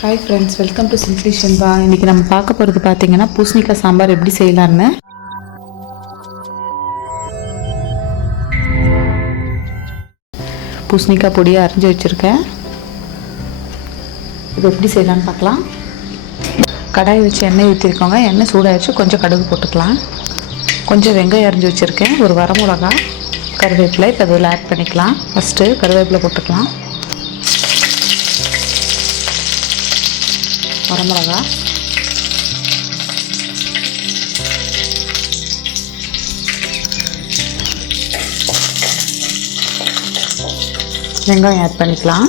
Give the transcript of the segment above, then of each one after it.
Hi friends, welcome to simply Shenba. இன்றைக்கி நம்ம பார்க்க போகிறது பார்த்தீங்கன்னா பூசணிக்காய் சாம்பார் எப்படி செய்யலான்னு. பூசணிக்காய் பொடியாக அரிஞ்சு வச்சுருக்கேன். இது எப்படி செய்யலான்னு பார்க்கலாம். கடாயை வச்சு எண்ணெய் ஊற்றிருக்கோங்க. எண்ணெய் சூடாகிடுச்சு. கொஞ்சம் கடுகு போட்டுக்கலாம். கொஞ்சம் வெங்காயம் அரிஞ்சு வச்சுருக்கேன். ஒரு வரமிளகா, கருவேப்பிலை இப்போ அதில் ஆட் பண்ணிக்கலாம். ஃபஸ்ட்டு கருவேப்பிலை போட்டுக்கலாம். வரமிளகா, வெங்காயம் ஆட் பண்ணிக்கலாம்.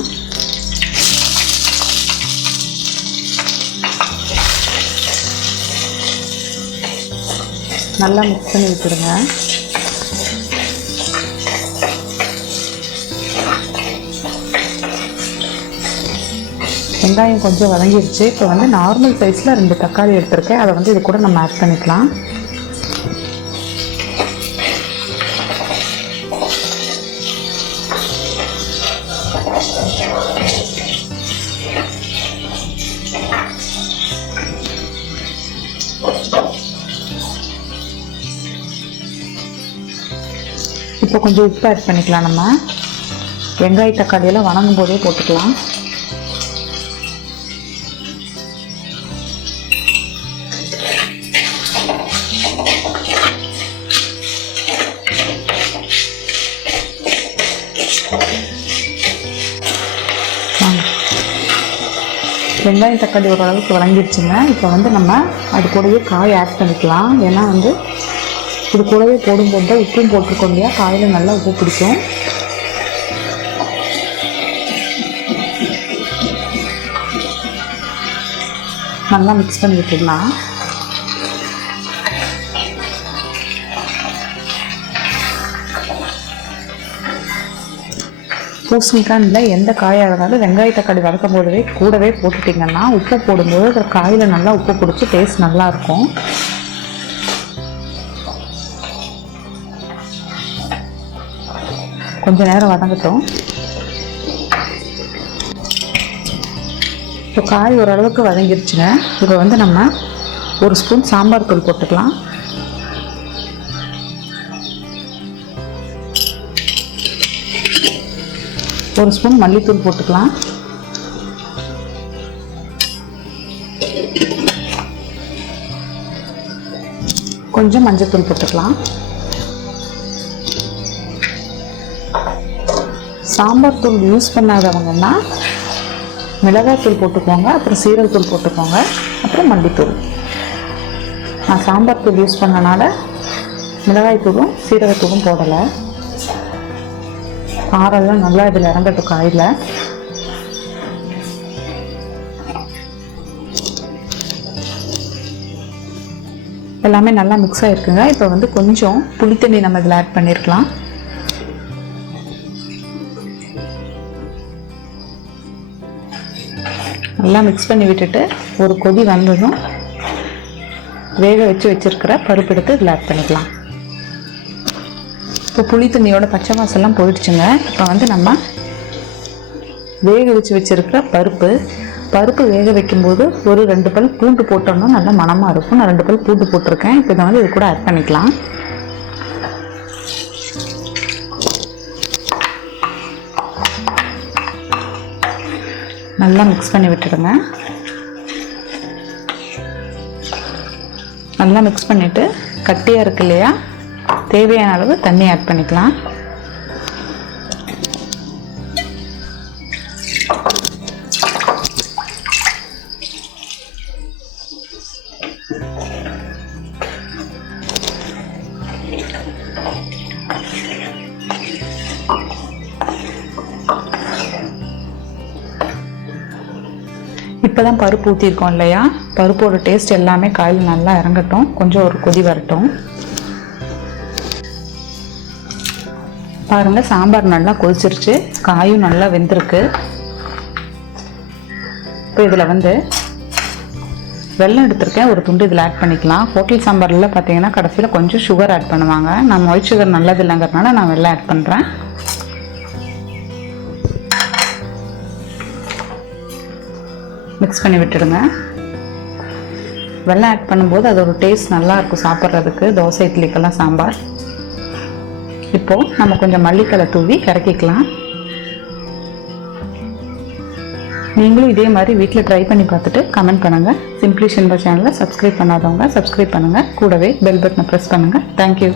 நல்லா மிக்ஸ் பண்ணி விட்டுடுங்க. வெங்காயம் கொஞ்சம் வதங்கிடுச்சு. இப்போ வந்து நார்மல் சைஸில் 2 தக்காளி எடுத்திருக்கேன். அதை வந்து இது கூட நம்ம ஆட் பண்ணிக்கலாம். இப்போ கொஞ்சம் உப்பு ஆட் பண்ணிக்கலாம். நம்ம வெங்காய தக்காளியெல்லாம் வணங்கும் போதே போட்டுக்கலாம். வெங்காயம் தக்காளி ஓரளவுக்கு வதங்கிடுச்சுங்க. இப்போ வந்து நம்ம அது கூடவே காய் ஆட் பண்ணிக்கலாம். ஏன்னா வந்து இது கூடவே போடும்போது தான் உப்பும் போட்டிருக்கோம் இல்லையா, காயில் நல்லா உப்பு பிடிக்கும். நல்லா மிக்ஸ் பண்ணி விட்டுடலாம். பூசணிக்காய் இல்லை, எந்த காயாக இருந்தாலும் வெங்காய தக்காளி வதக்கும் போதவே கூடவே போட்டுட்டிங்கன்னா உப்பு போடும்போது அது காயில் நல்லா உப்பு பிடிச்சி டேஸ்ட் நல்லாயிருக்கும். கொஞ்சம் நேரம் வதங்கட்டும். இப்போ காய் ஓரளவுக்கு வதங்கிருச்சுங்க. இப்போ வந்து நம்ம 1 ஸ்பூன் சாம்பார் தூள் போட்டுக்கலாம். ஒரு ஸ்பூன் மல்லித்தூள் போட்டுக்கலாம். கொஞ்சம் மஞ்சள் போட்டுக்கலாம். சாம்பார் தூள் யூஸ் பண்ணாதவங்கன்னா மிளகாய் தூள் போட்டுக்கோங்க, அப்புறம் சீரகத்தூள் போட்டுக்கோங்க, அப்புறம் மல்லித்தூள். நான் சாம்பார் தூள் யூஸ் பண்ணனால மிளகாய் தூளும் சீரகத்தூளும் போடலை. காரெல்லாம் நல்லா இதில் இறங்கட்டும். காயில் எல்லாமே நல்லா மிக்ஸ் ஆகிருக்குங்க. இப்போ வந்து கொஞ்சம் புளித்தண்ணி நம்ம இதில் ஆட் பண்ணியிருக்கலாம். நல்லா மிக்ஸ் பண்ணி விட்டுட்டு ஒரு கொதி வந்ததும் வேக வச்சுருக்கிற பருப்பு எடுத்து இதில் ஆட் பண்ணிக்கலாம். இப்போ புளி தண்ணியோட பச்சை வாசம்லாம் போயிடுச்சுங்க. இப்போ வந்து நம்ம வேக வச்சுருக்கிற பருப்பு வேக வைக்கும்போது ஒரு 2 பல் பூண்டு போட்டோம்னா நல்லா மணமாக இருக்கும். நான் 2 பல் பூண்டு போட்டிருக்கேன். இப்போ இதை வந்து இது கூட ஆட் பண்ணிக்கலாம். நல்லா மிக்ஸ் பண்ணி விட்டுடுங்க. நல்லா மிக்ஸ் பண்ணிவிட்டு கட்டியாக இருக்கு இல்லையா, தேவையான அளவு தண்ணி ஆட் பண்ணிக்கலாம். இப்போதான் பருப்பு ஊற்றிருக்கோம் இல்லையா, பருப்போட டேஸ்ட் எல்லாமே காயில் நல்லா இறங்கட்டும். கொஞ்சம் ஒரு கொதி வரட்டும். பாருங்கள், சாம்பார் நல்லா கொதிச்சிருச்சு, காயும் நல்லா வெந்திருக்கு. இப்போ இதில் வந்து வெல்லம் எடுத்திருக்கேன், ஒரு துண்டு இதில் ஆட் பண்ணிக்கலாம். ஹோட்டல் சாம்பாரில் பார்த்தீங்கன்னா கடைசியில் கொஞ்சம் சுகர் ஆட் பண்ணுவாங்க. நான் ஒயிட் சுகர் நல்லது இல்லைங்கிறதுனால நான் வெல்லம் ஆட் பண்ணுறேன். மிக்ஸ் பண்ணி விட்டுடுங்க. வெல்லம் ஆட் பண்ணும்போது அதோட டேஸ்ட் நல்லாயிருக்கும் சாப்பிட்றதுக்கு, தோசை இட்லிக்கெல்லாம் சாம்பார். இப்போது நம்ம கொஞ்சம் மல்லித்தழை தூவி இறக்கிக்கலாம். நீங்களும் இதே மாதிரி வீட்டில் ட்ரை பண்ணி பார்த்துட்டு கமெண்ட் பண்ணுங்கள். சிம்பிளி ஷின்பா சேனலை சப்ஸ்கிரைப் பண்ணாதவங்க சப்ஸ்கிரைப் பண்ணுங்கள். கூடவே பெல் பட்டனை ப்ரெஸ் பண்ணுங்கள். தேங்க்யூ.